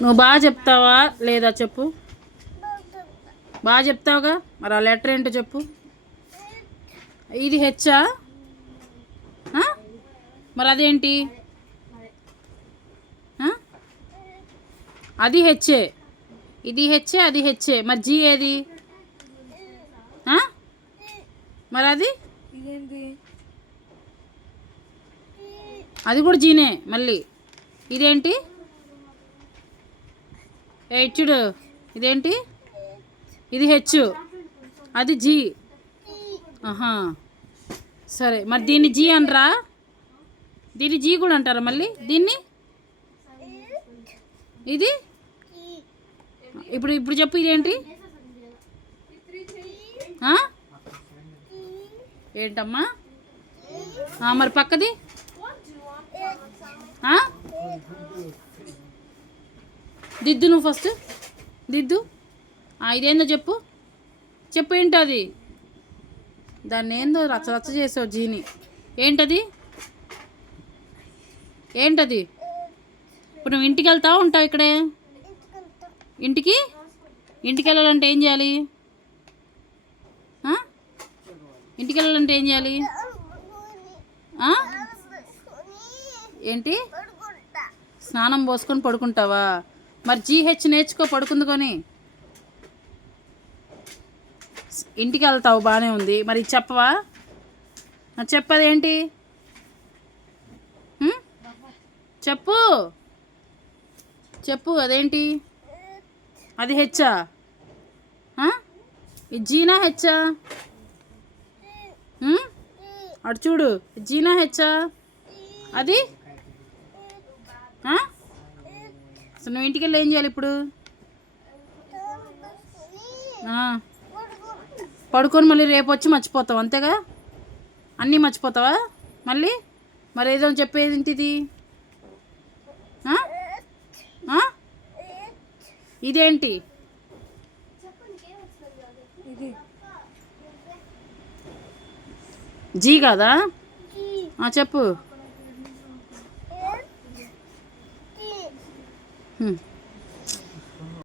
నువ్వు బాగా చెప్తావా లేదా చెప్పు. బాగా చెప్తావుగా, మరి ఆ లెటర్ ఏంటో చెప్పు. ఇది హెచ్చా? మరి అదేంటి? అది హెచ్చే, ఇది హెచ్చే, అది హెచ్చే. మరి జీ ఏది? మరి అది అది కూడా జీనే మళ్ళీ. ఇదేంటి? హెచ్చుడు. ఇదేంటి? ఇది హెచ్, అది జీ. ఆహా, సరే. మరి దీన్ని జీ అనరా? దీన్ని జీ కూడా అంటారా మళ్ళీ దీన్ని? ఇది ఇప్పుడు ఇప్పుడు చెప్పు, ఇదేంటి? ఏంటమ్మా? మరి పక్కది దిద్దు. నువ్వు ఫస్ట్ దిద్దు. ఇదేందో చెప్పు. చెప్పు ఏంటో అది. దాన్ని ఏందో రచ్చ రచ్చ చేసావు జీని. ఏంటది? ఏంటది? ఇప్పుడు నువ్వు ఇంటికి వెళ్తావు ఉంటావు ఇక్కడే? ఇంటికి ఇంటికి వెళ్ళాలంటే ఏం చేయాలి? ఇంటికి వెళ్ళాలంటే ఏం చేయాలి? ఏంటి? స్నానం పోసుకొని పడుకుంటావా? మరి జీహెచ్ నేర్చుకో, పడుకుందుకొని. ఇంటికి వెళ్తావు, బాగానే ఉంది. మరి చెప్పవా? చెప్పదేంటి? చెప్పు చెప్పు, అదేంటి? అది హెచ్చా? ఇది జీనా హెచ్చా? అటు చూడు, జీనా హెచ్చా? అది అసలు నువ్వు ఇంటికి వెళ్ళి ఏం చేయాలి ఇప్పుడు? పడుకొని మళ్ళీ రేపు వచ్చి మర్చిపోతావు, అంతేగా? అన్నీ మర్చిపోతావా మళ్ళీ? మరి ఏదో చెప్పేది ఏంటిది? ఇదేంటి? జీ కాదా? చెప్పు.